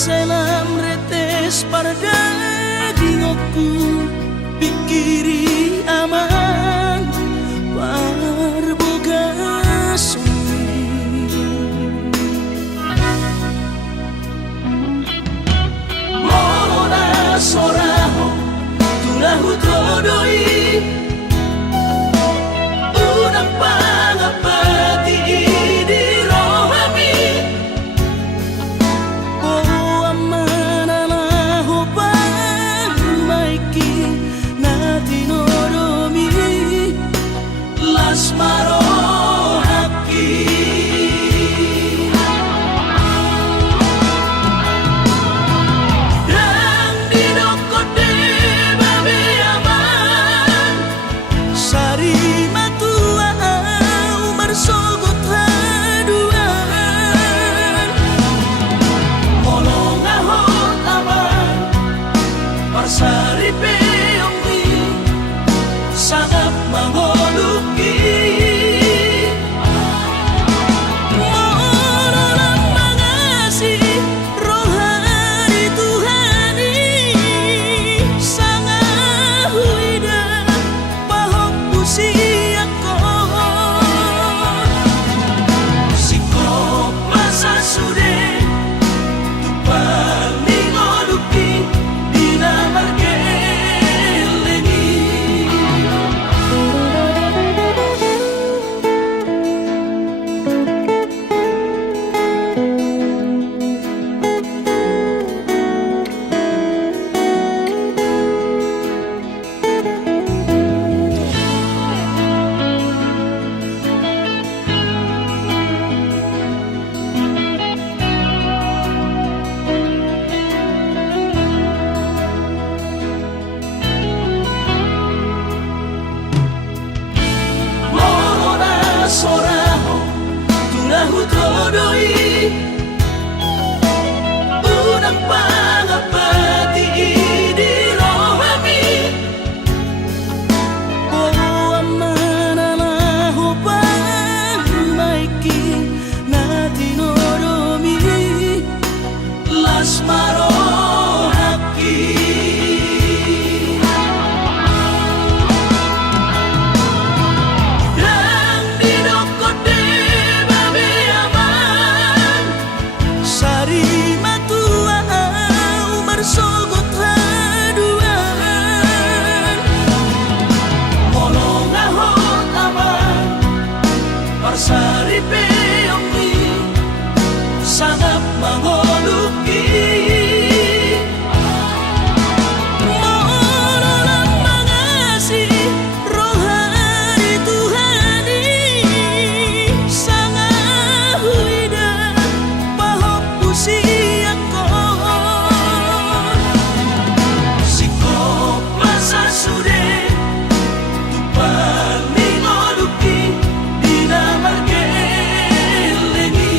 selam retes pardagingoku pikiri aman parboga sumi mona soraho tulahu todoi unang pangapati di rohami oh amanalaho pamaiki natinoromi las marohaki dan didokote babe aman sari matua umar sogot haduan molong ahot aman parsari peongmi sangat mangoluki mololang mangasi rohani Tuhani sangat huida pahok pusiako sikop masa sude tupal mingoluki dina margeleni Mona soraho tulahu todoi unang pangapati di rohami oh amanalaho pamaiki natinoromi las marohaki dan didokote babe aman sari matua umar sogot haduan molong ahot aman parsari peongmi sangat mangoluki mololang mangasi rohani Tuhani sangat huida pahok pusiako sikop masa sude tupal mingoluki dina margeleni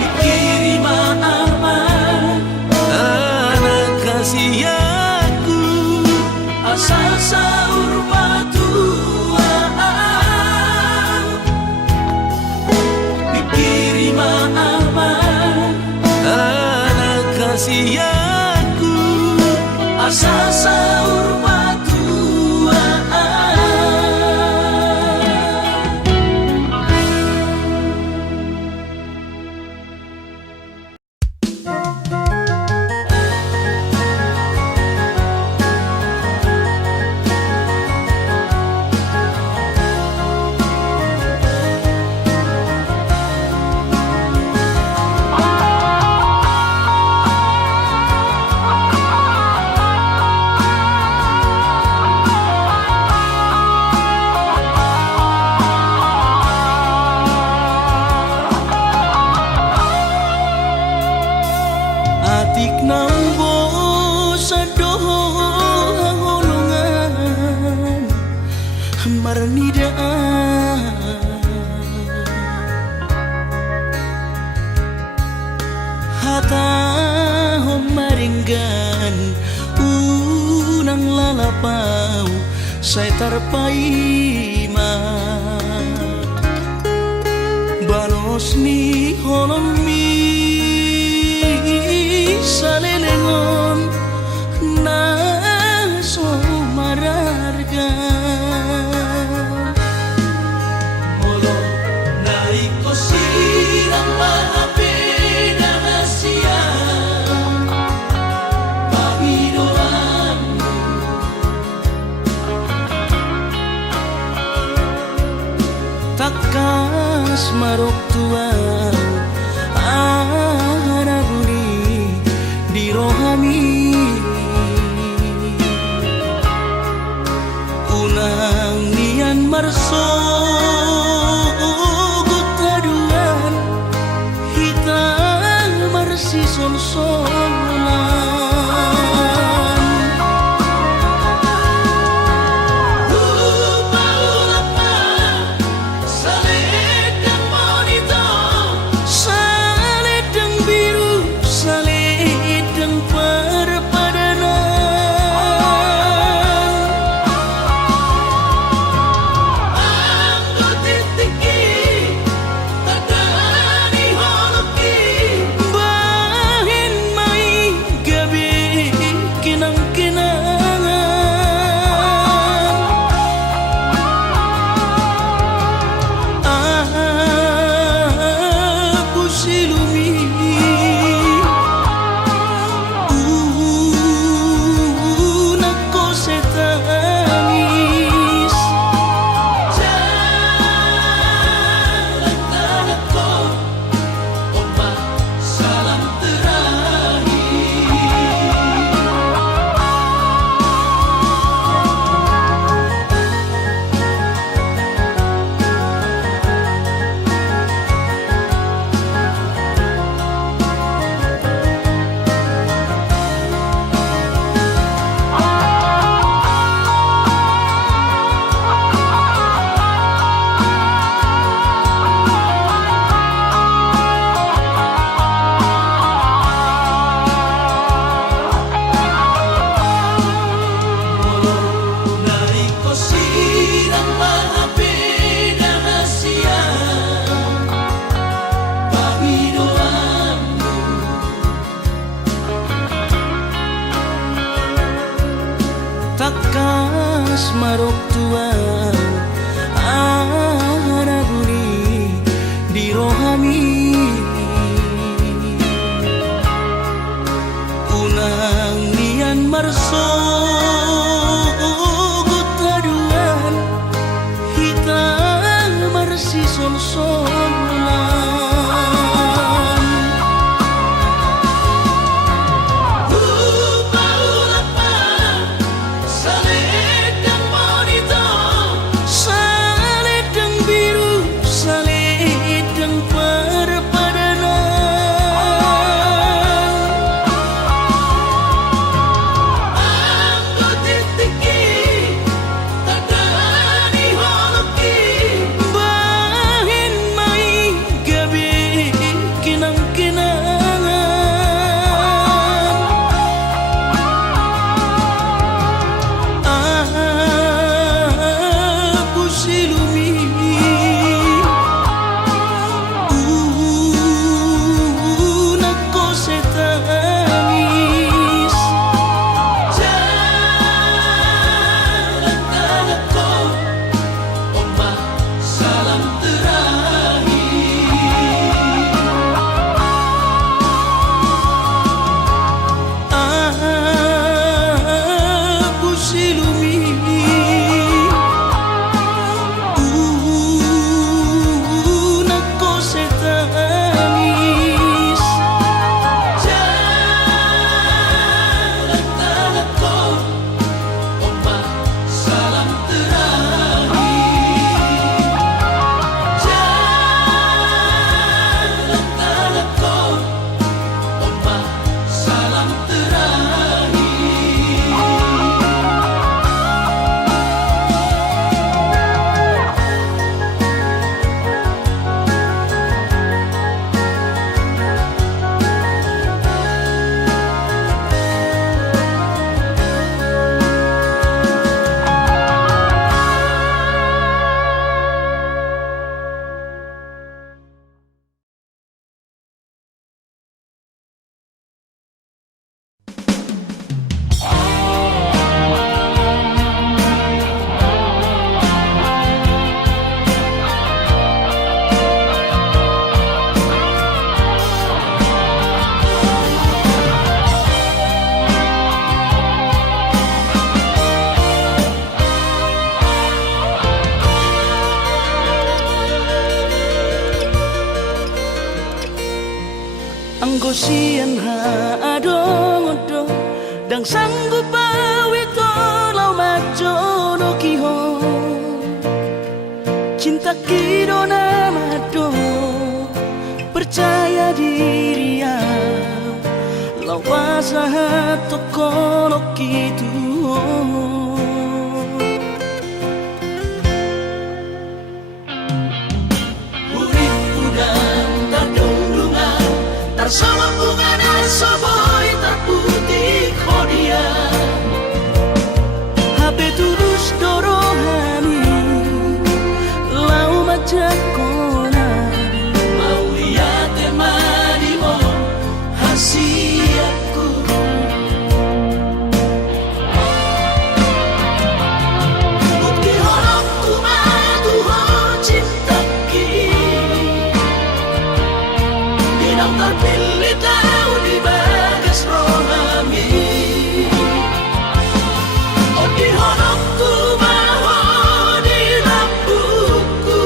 pikiri maaman anak kasihaku asal saur batuaan pikiri maaman anak kasihaku asal saur batuaan atik nambo sadoho holongan marnidaan hata homaringgan unang lalapau saya tarpaima balos ni holomi ngon naso mararga molo naiko sirang mahapena hasia pahidoanmu takas marok tuang araguni di rohami unang nian marso gutaduan hitam marsi sol-solan anggo sian ha adong-odong dang sanggup awito lau majo no kiho cinta kido namado percaya diri ya lau pasahat tokono kitu sama bunga dan soboy tak putih kodia HP tulus dorohani lau macam kona mau lihat temani mo hasiatku bukti horokku madu ho cinta terpilih tahu di bagas rohami oh di honokku bawa di lampuku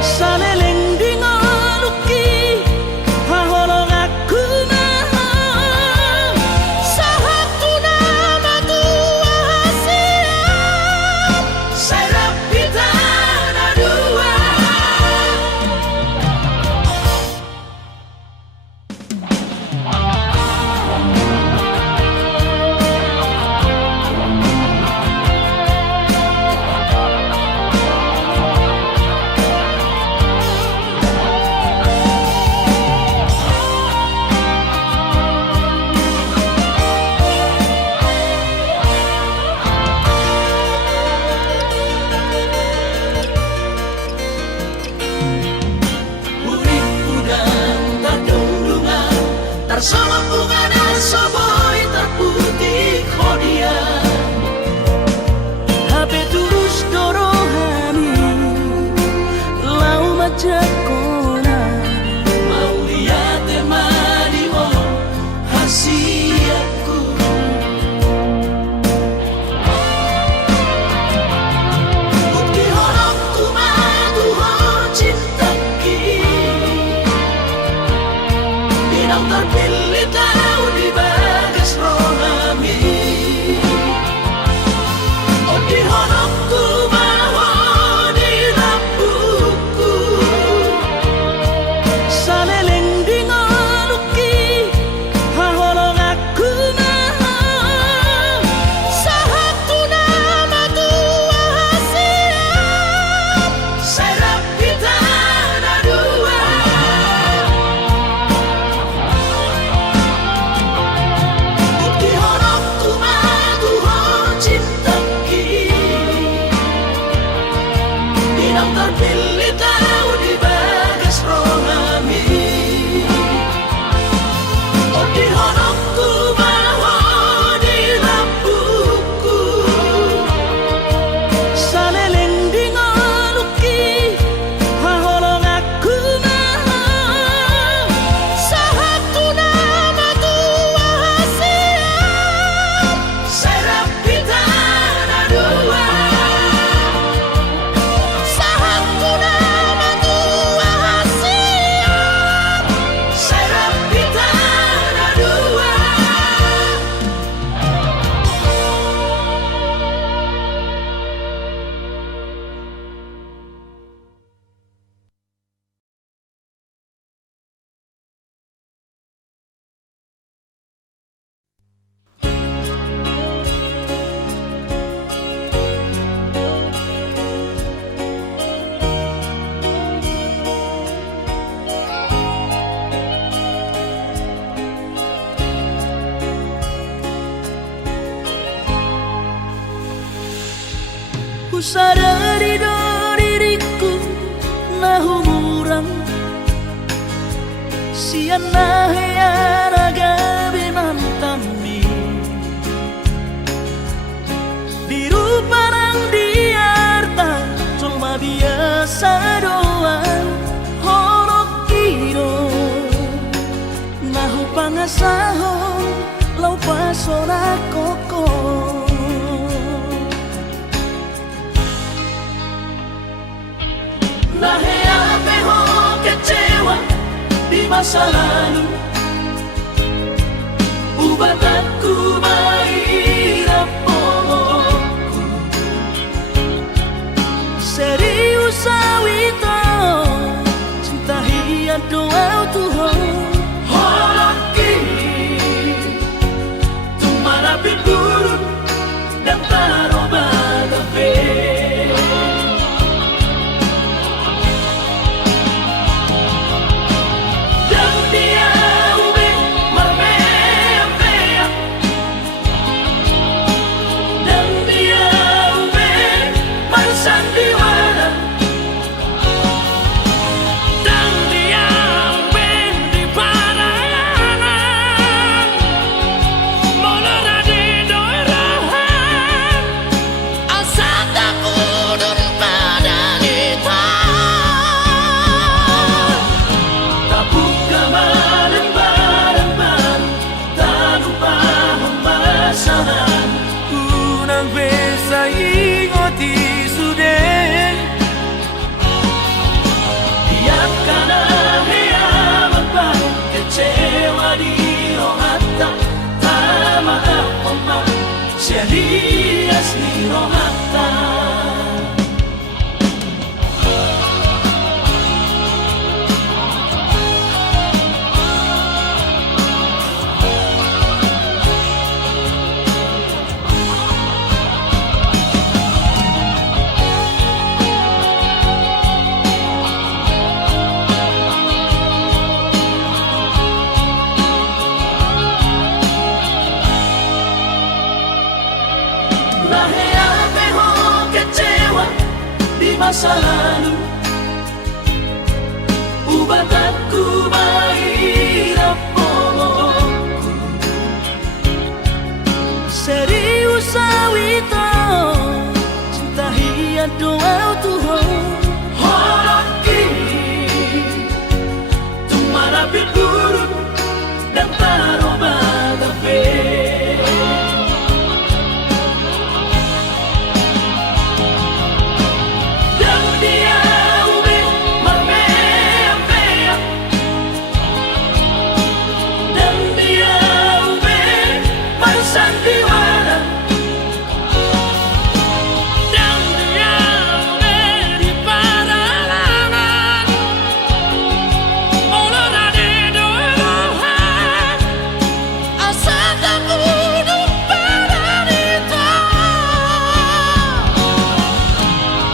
saleleng di ngoluki haholong aku maha sahaku nama tua siap serap kita dua. Sama bunga dan soboy tak putih kodia HP terus dorohani lau macam kona mau lihat temani mo hasiatku bukti horokku madu ho cinta terpilih tahu di bagas rohami oh di honokku bawa di lampuku saleleng di ngoluki haholong aku maha sahaku nama tua siap serap kita dua. Terpilih tahu di bagas rohami oh di honokku bawa di lampuku saleleng di ngoluki haholong aku maha sahaku nama tua siap serap kita dua. Ku sadari do diriku nahu murang sian nahya raga binantami di ruparang diarta cuma biasa doang horok kiro nahu pangasaho lau pasona koko Nahea peho kecewa di masa lalu. Ubatanku mahirap pomoku serius awito cinta hian doa Tuhan holaki tumarapi buruk dan taroba gabe dan dia ube marmea dan dia ube marsandiwara dan dia ube di parayanan molora di doirahan asata kudun pada nita tabuk kamalan barang-barang tanpa pemasangan unang besa ingoti sudah biarkan hea membaik kecewa di rohata tak maaf pemah serius di rohata lahea peho kecewa di masa lalu. Ubatanku mahirap pomoku serius awito cinta hian doa Tuhan holaki tumarapi buruk dan taroba gabe dan dia ube marmea dan dia ube marsandiwara dan dia ube di parayanan molora di doirahan asata kudun pada nita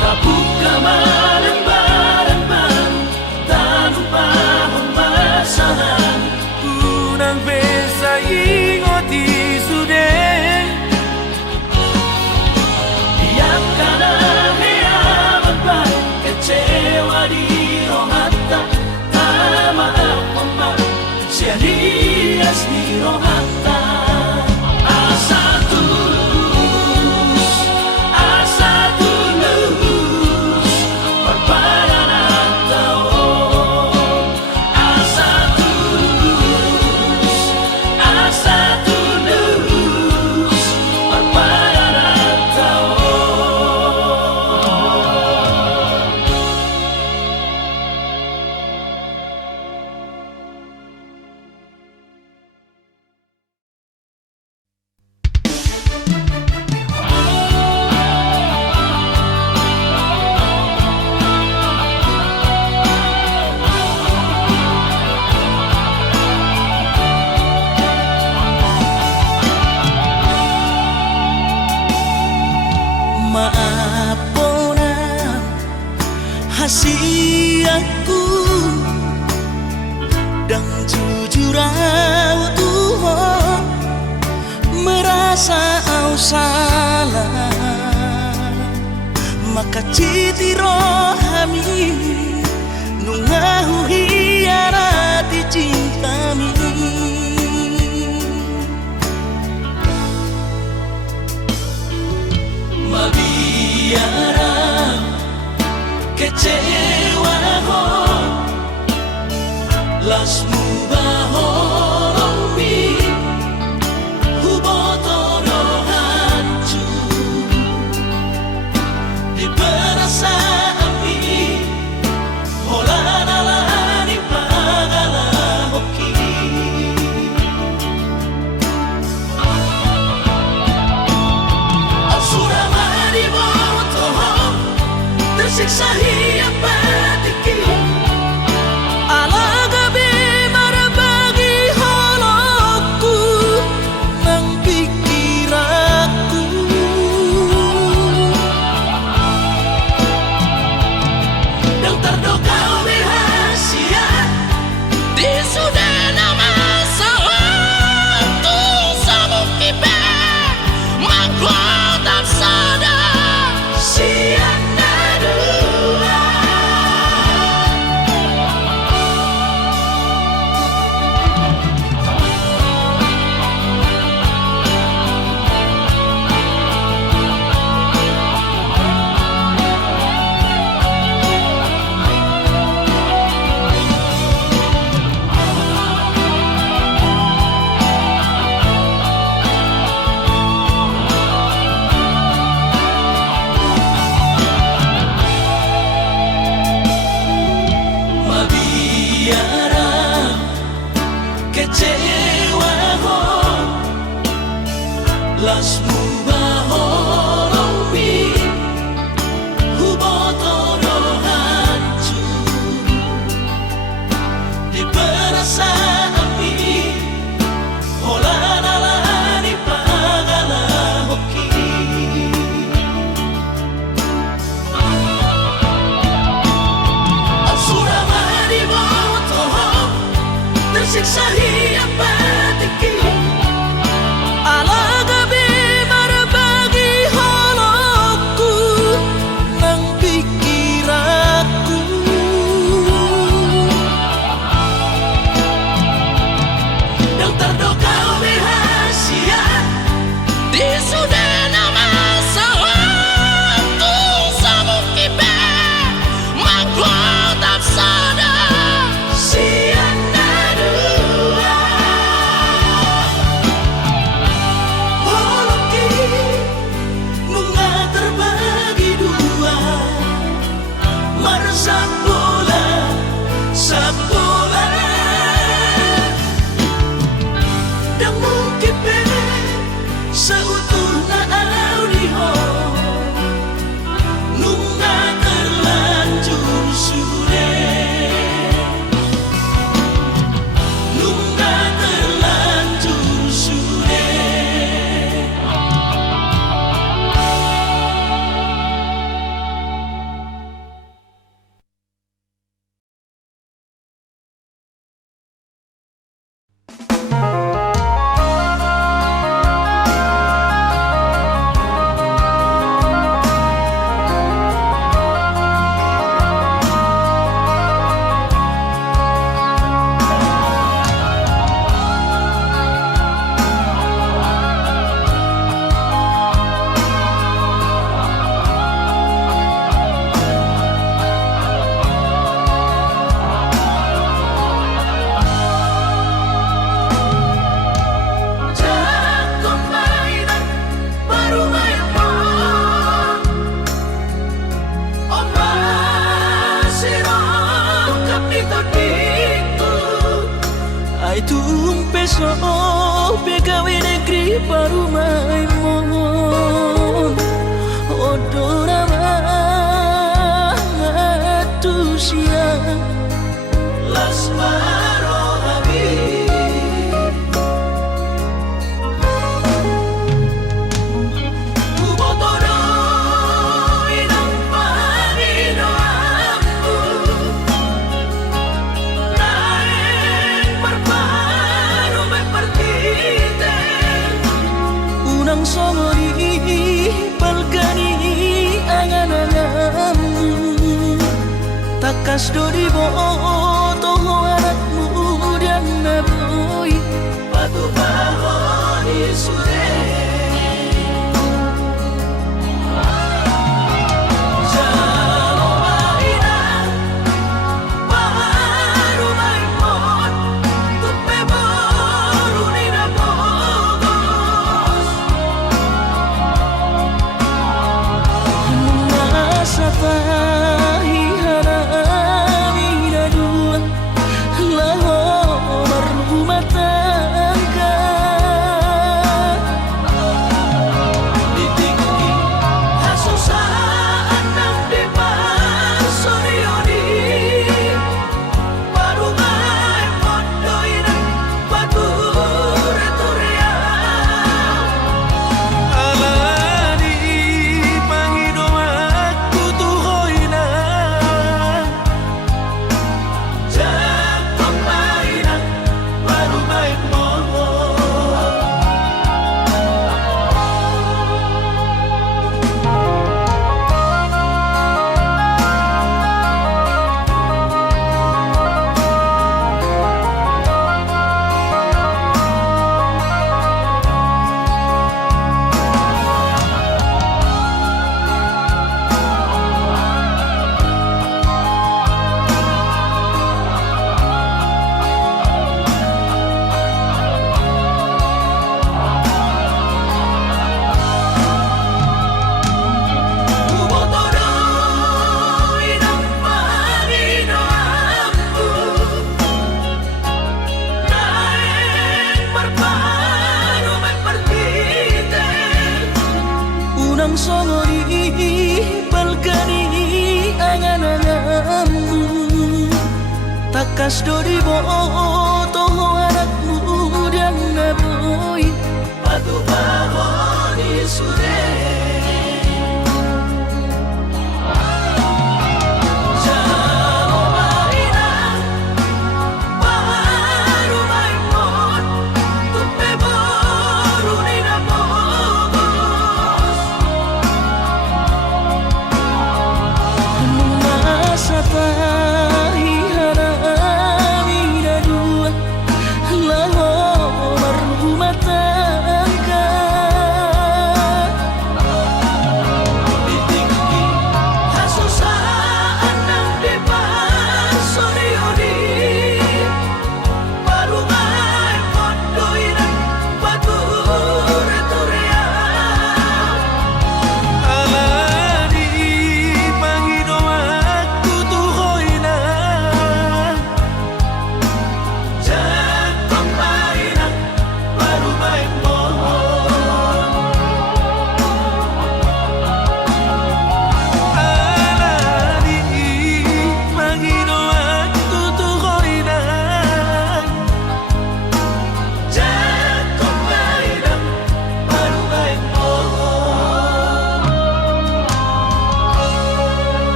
tabuk kamalan barang-barang tanpa pemasangan unang besa ingoti sudah biarkan hea membaik kecewa di rohata tak maaf pemah serius di rohata asa tulus berpadanan tahu asa tulus berpadanan tahu maafona hasiaku dan jujur Tuhan merasa au salah maka citi rohami nungahu hianati cintami mabiara kecewa ho las mubahoromi hubotoro hancur di perasaan mi holanalani pag Tersiksa hiap batiki ala gabi berbagi holoku nang pikiranku yang terdoka rahasia di sudah nama sewaktu sabuk kipe mangkotap sadar siang Tumpeso pegawai negeri baru maimon odora matusia las marohabi ubotoro inang panino aku unang somori balkani angan-anganmu takas dori boto anakmu dan naboy batu bahoni sure Mang songori balkani angan-anganmu takas dori boto anak muda naboy patu bahoni sude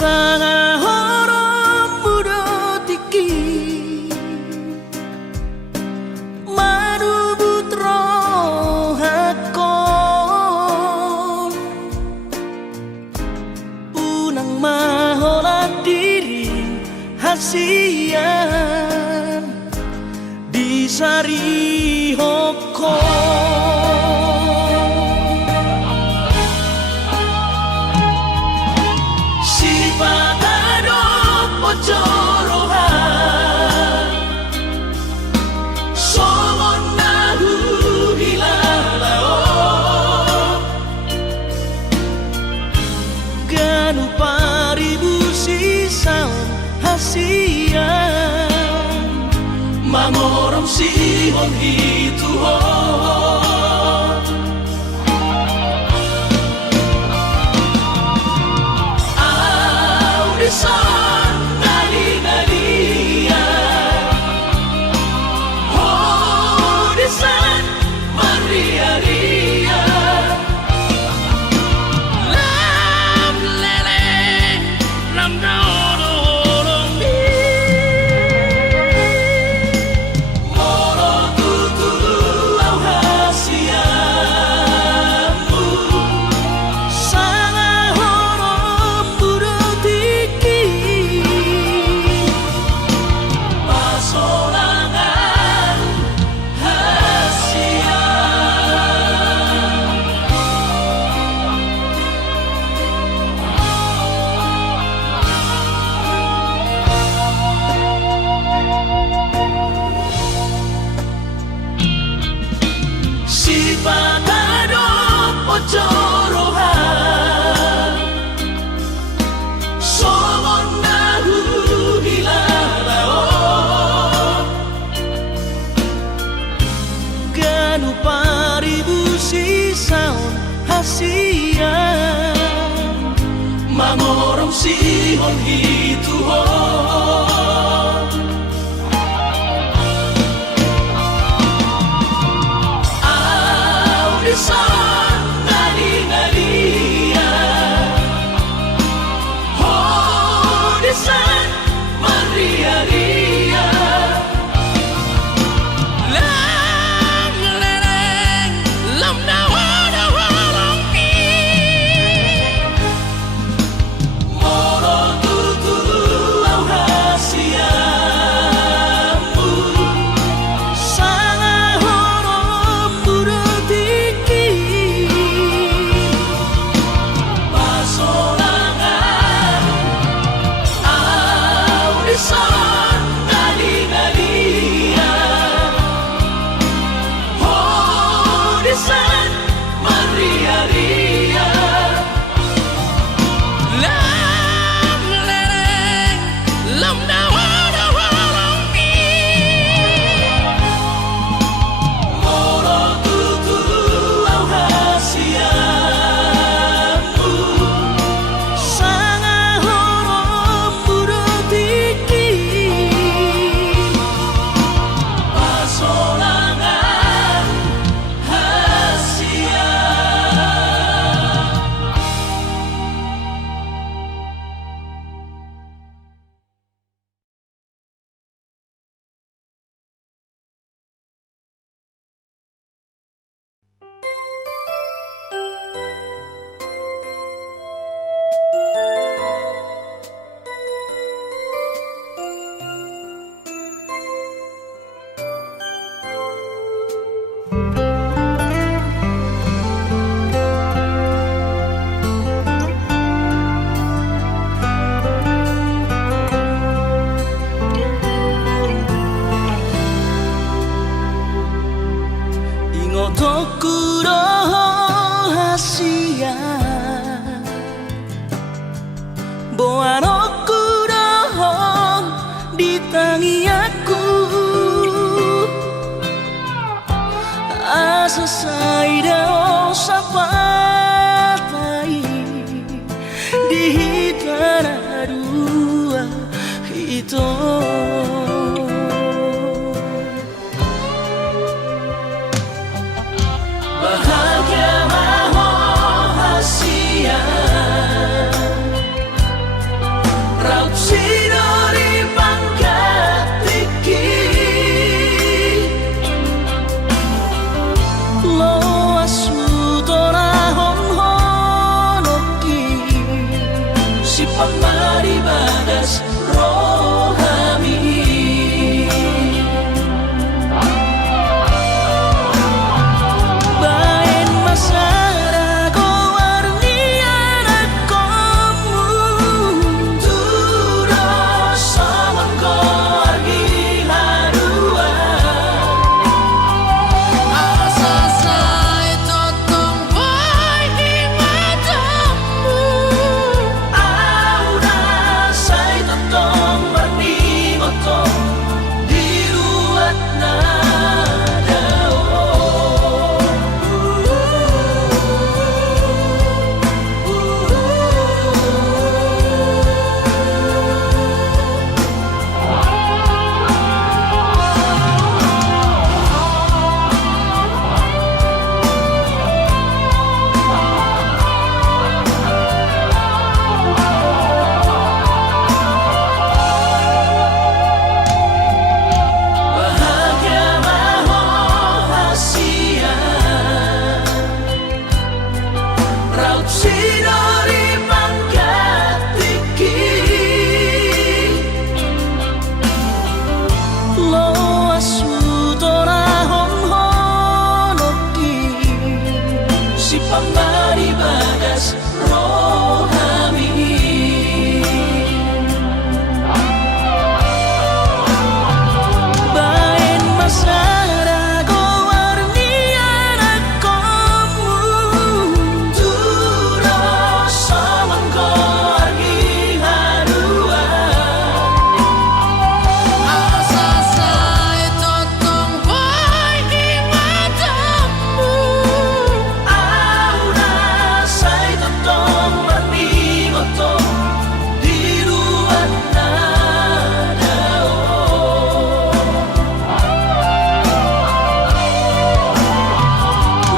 Sana horong mudo tiki Madu putro hakon Unang mahola diri hasian Di sari hokon Mangorong sihon itu Audesan nali-nalia Audesan maria-ria Lam lele lam naoro Mangorong sihon itu Audesan nali-nalia Audesan maria-ria Lam leleng lam nawa-nawa lampi boano kudohong di tangi aku asa saida sapatai di tanah dua itu bahagia maho hasia raut sidori pangkat tiki lo asu tora hon honoki si pamari bagas rohami bain masara ko warnian akomu turo saman ko argi harua asa sai totong boy di matamu aura sai totong warni motong diruat nada bahagia maho hasia raut sidori pangkat tiki lo asu tora hon honoki si pambari bagas rohami bain masara ko warnian akomu turo saman ko argi harua asa sai totong boy di matamu aura sai totong warni motong diruat nada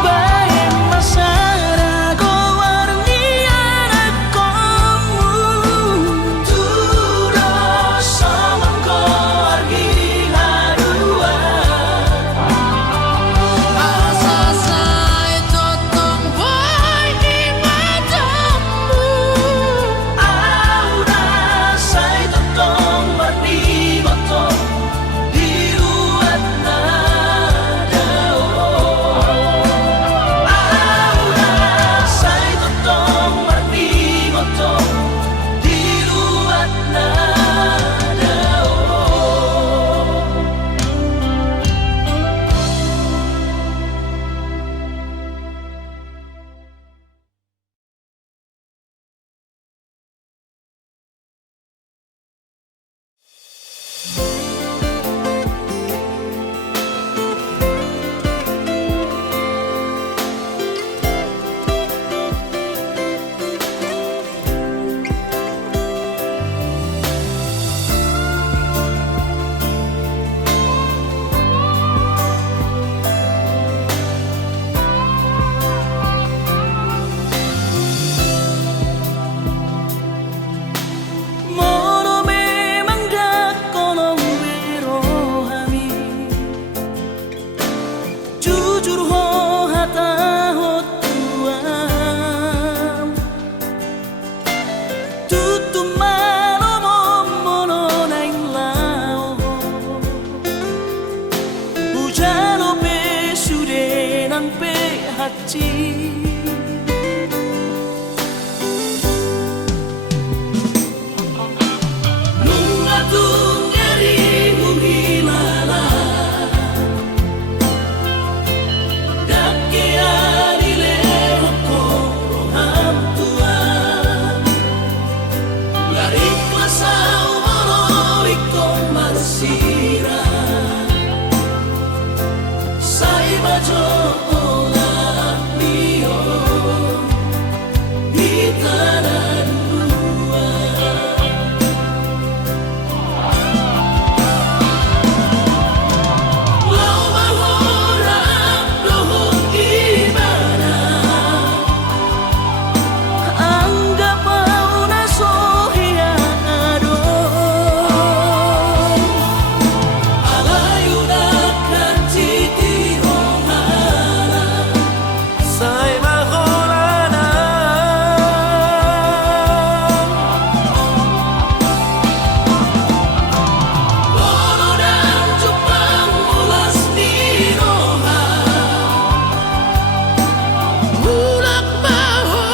bain masara ko warnian akomu turo saman ko argi harua asa sai totong boy di matamu aura sai totong warni motong diruat nada aura sai totong warni motong diruat nada Moro memang dak kono berohami jujur ho hata ho tuam tutu malo mono naing lao ujalo pe sude nang pe hati nunga tungeri muhilala dake arile hokoro hamtua Nggak ikhlas saumono ikong marsira Sai bajo olah mio di tanah dua Lau mahorap lohong gimana Anggap mau nasohia adon Alayunakan titi rohana Sai mahorana Bolo dan cupang mulas di roha Mulak baho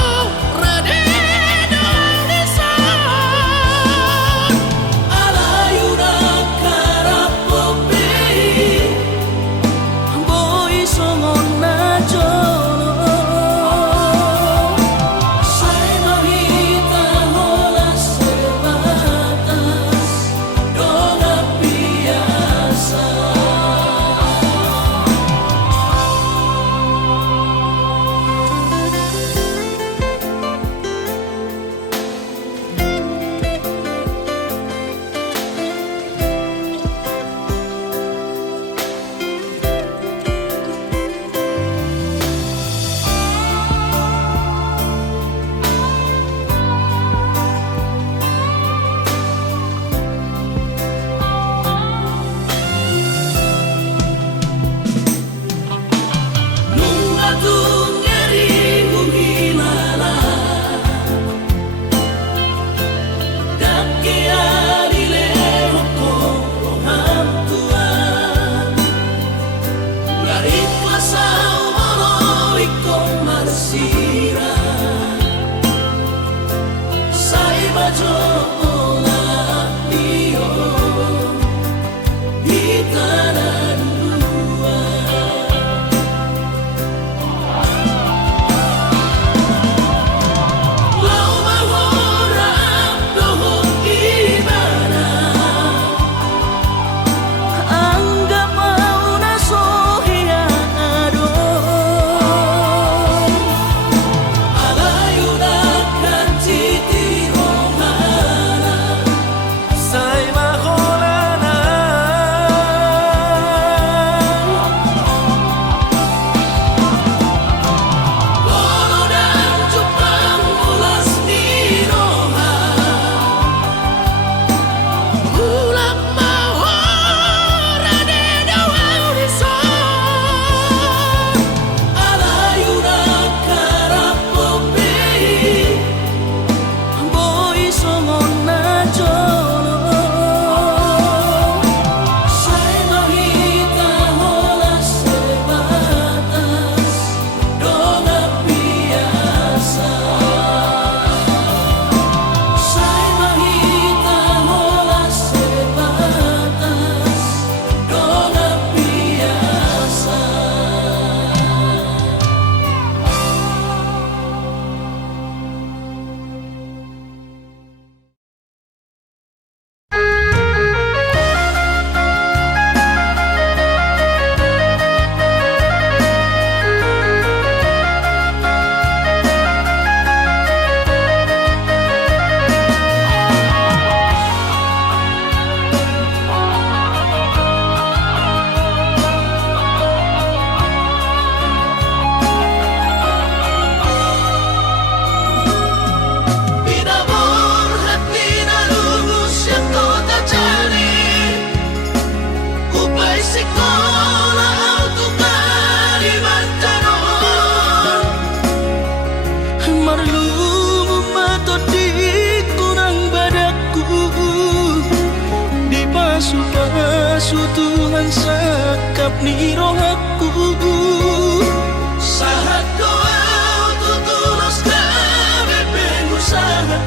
radeno desan Alayunakan rapopi Boy songon na jono Sai mahita hola sebatas Dona biasa Nunga tu ngeri uhilala Daki adile hokoro hantuan Nggak ikhlas saumono ikong marsira Sai bajo olah mio di tanah dua Lau mahorap lohong gimana Anggap mau nasohia adon Alayunakan titi rohana Sai mahorana Bolo dan cupang mulas di roha Mulak baho radeno desan Alayunakan rapopi Boy songon na jono Sai mahita hola sebatas Dona biasa Sai mahita hola sebatas Dona biasa Pinabor hati na lulus yang kota cari Upay sekolah auto Kalimantan Marlumu matot di kurang badaku Di pasu-pasu Tuhan sakap ni rohaku Sahat kau tutulos kami pengusaha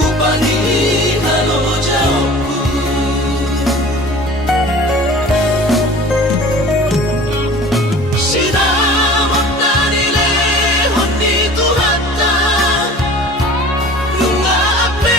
Upangi halo jauhku Sinamot na nilehon ni Tuhata Nunga ape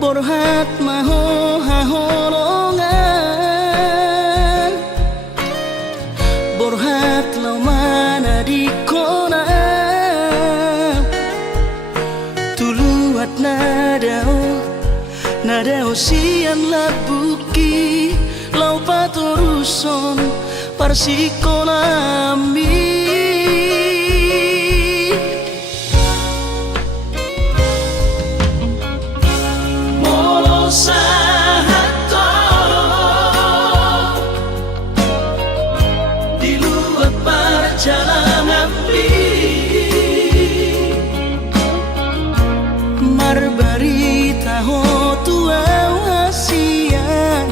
borhat maho haholongan borhat lau mana di kona tuluat nadao sian labuki lau patoruson parsikonami sahato di luar perjalanan marbarita ho tua hasian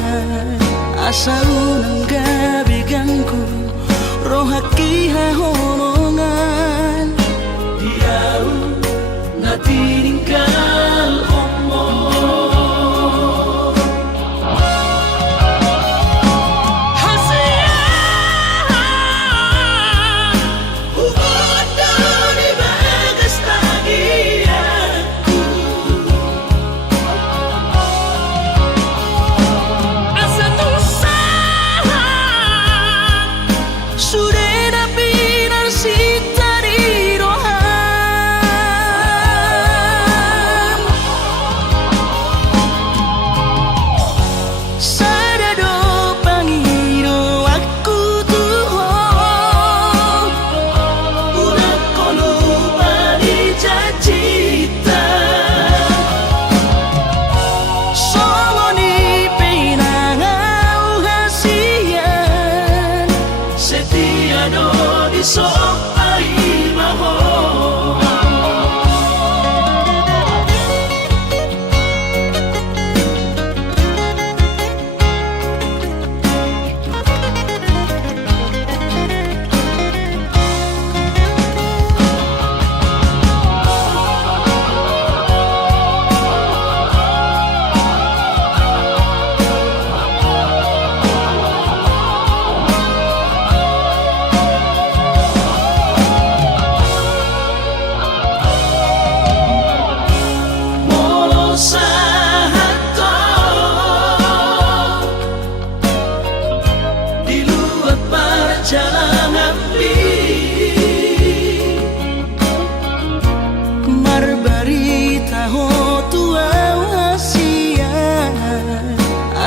asa unang gabi ganggu rohaki hahonongan diau na tininggal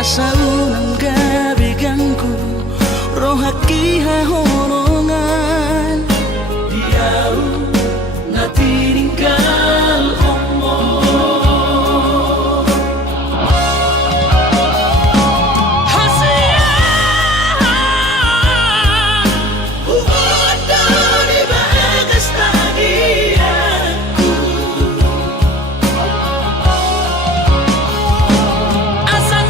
asa unang gabi ganggu rohaki hahonongan diau na tininggal omong hasian ugoda di bagas tagianku asa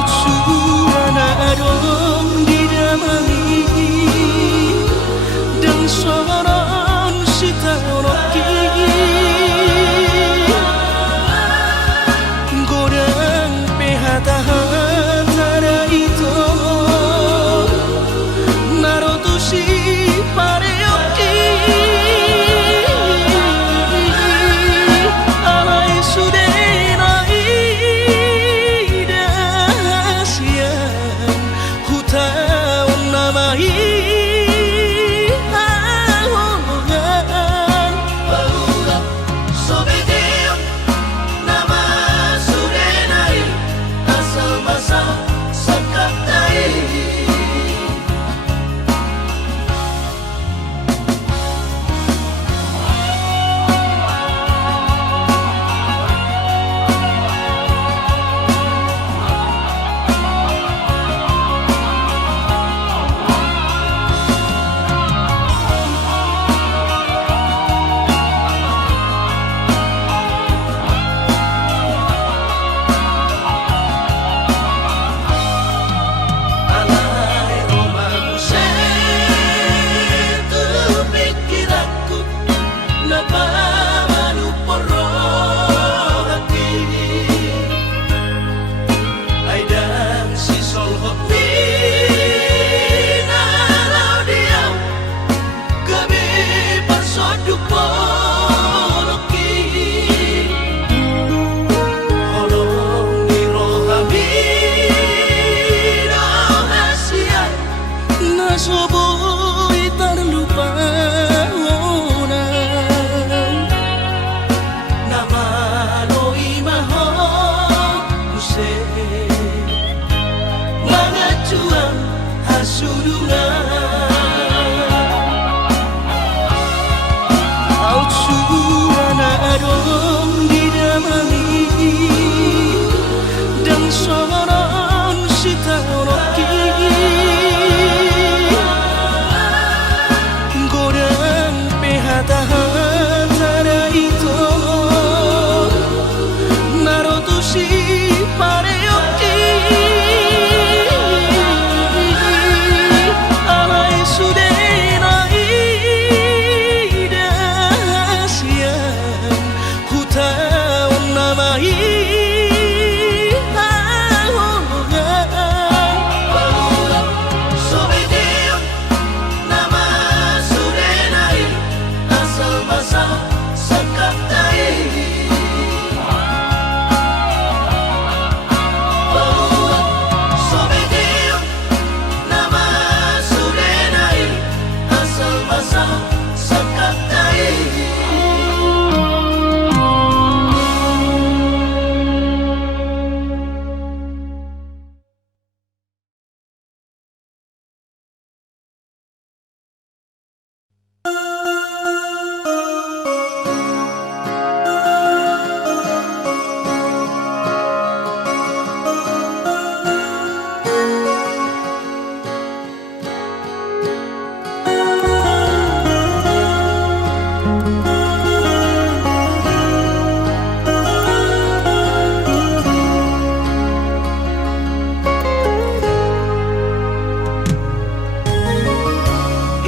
Autsuana adong didamani dan soron sitanoki godang pehata-hatara itu narotusi pareoki alai sudenai dahasian hutaun namai ahongan Paulap sobedew nama sudenai asal basa sakaptai alai romaku setu pikiranku napamanu porro hati aidan si solhot minalau diam gabe parsoduk poloki holong ni rohami rahasian nasoboy terlupa nama loi maho use mangacuan hasudungan Autsuana adong didamani dan soron sitanoki godang pehata-hatara itu narotusi pareoki alai sudenai dahasian hutaun namai ahongan Paulap sobedew nama sudenai asal basa sakaptai Paulap sobedew nama sudenai asal basa sakaptai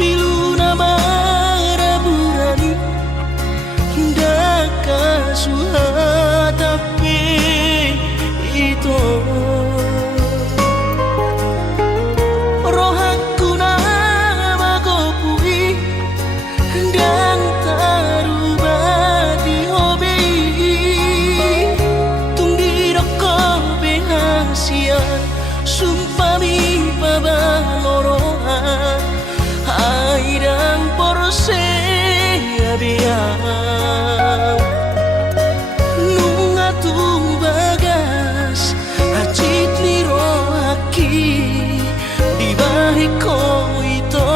iluna maraburani daka suhatapi itu rohaku nama kopui dan tarubati hobei tungdi roko behasian sumpami pabalorohan airang porse abiang nunga tu bagas acit ni rohaki di balik ko ito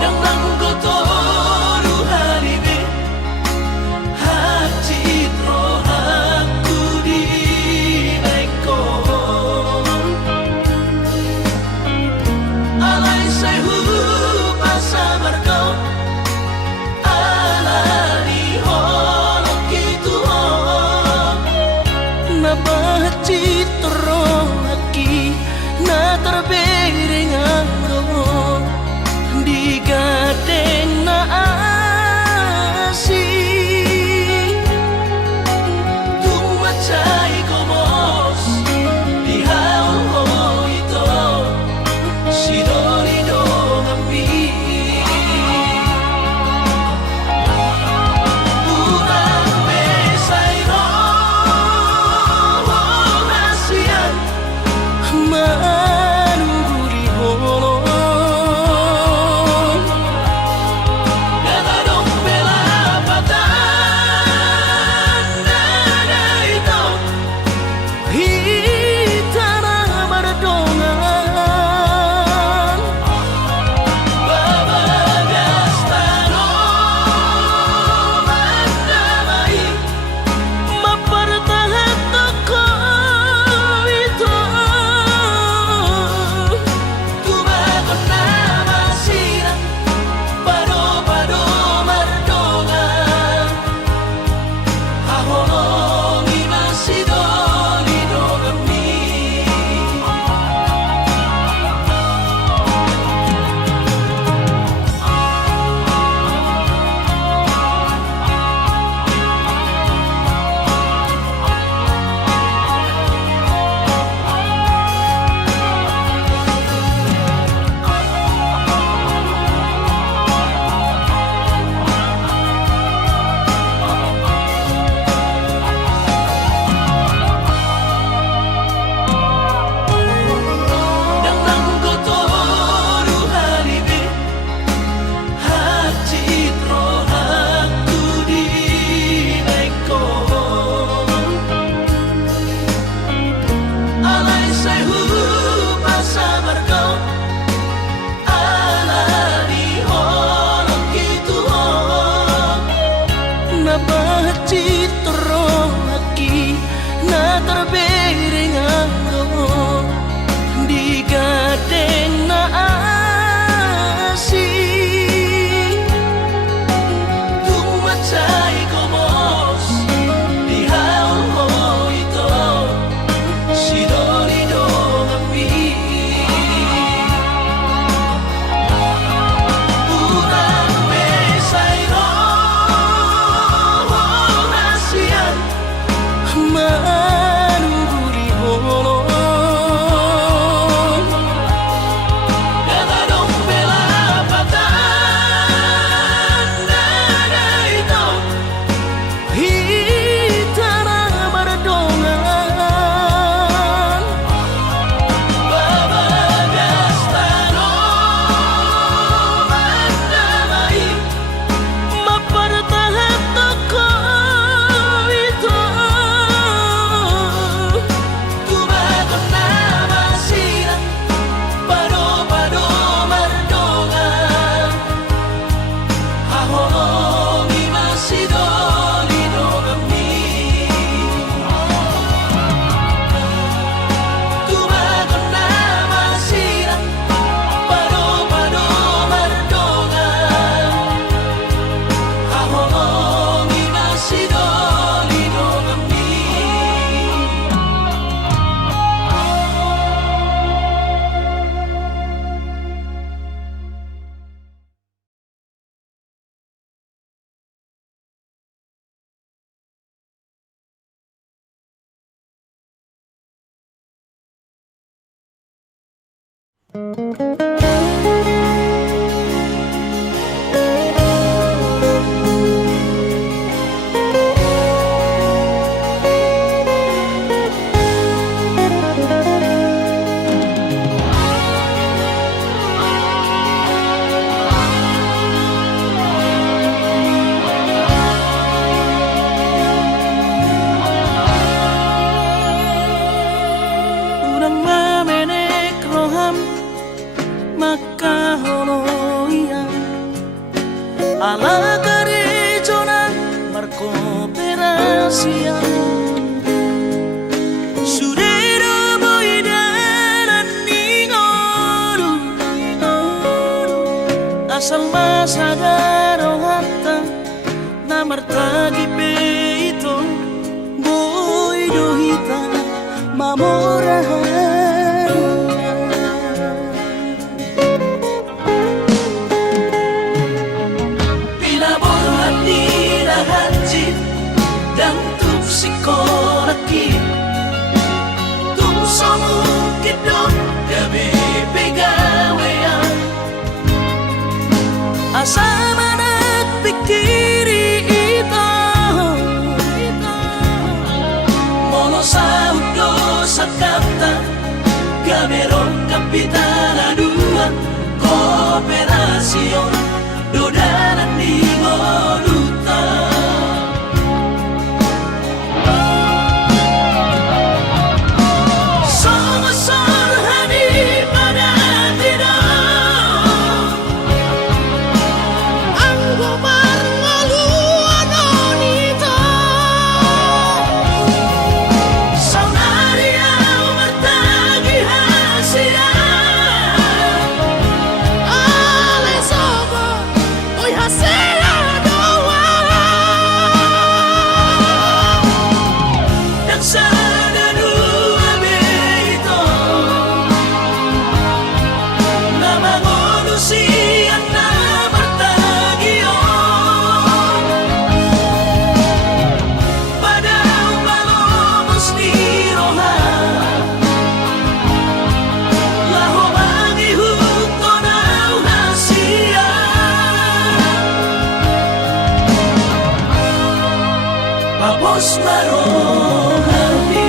dan langgo toru halibe hacit rohan citro lagi na terbering anggo di gadeng na asih tumacay komos di haul ito si dolido kami citro lagi na terbering anggo di gadeng na asih tumacay komos di haul ito si dolido kami ala garejona markooperasia sudero boidaran ningolu asal masadaro hatta namartagi peito boido hita Papos marohani.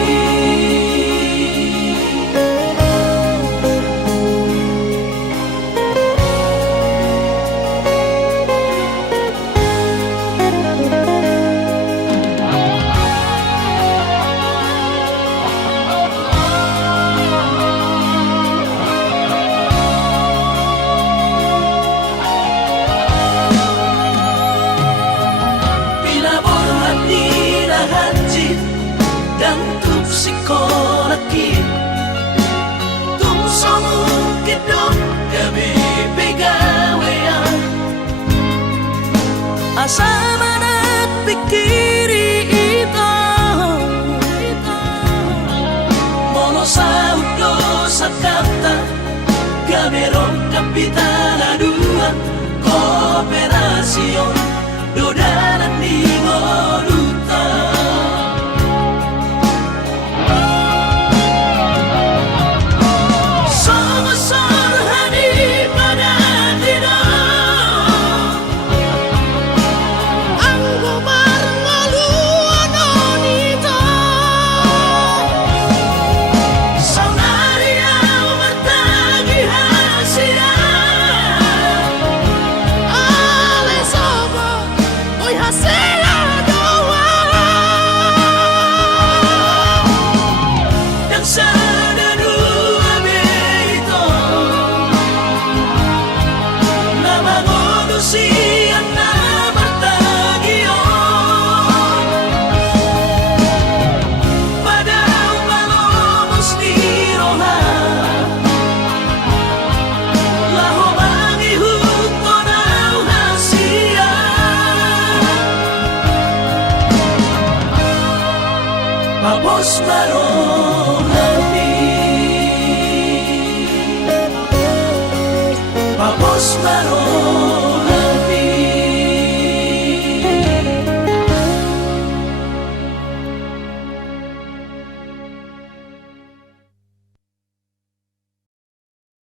Dan tupsikolakit tung somukit dong kami pegawean asa manat pikiri ito mono sa udo sa kata gamerong kapitan aduan kooperasyon dodanan di ngolutan. Papos marohani. Papos marohani.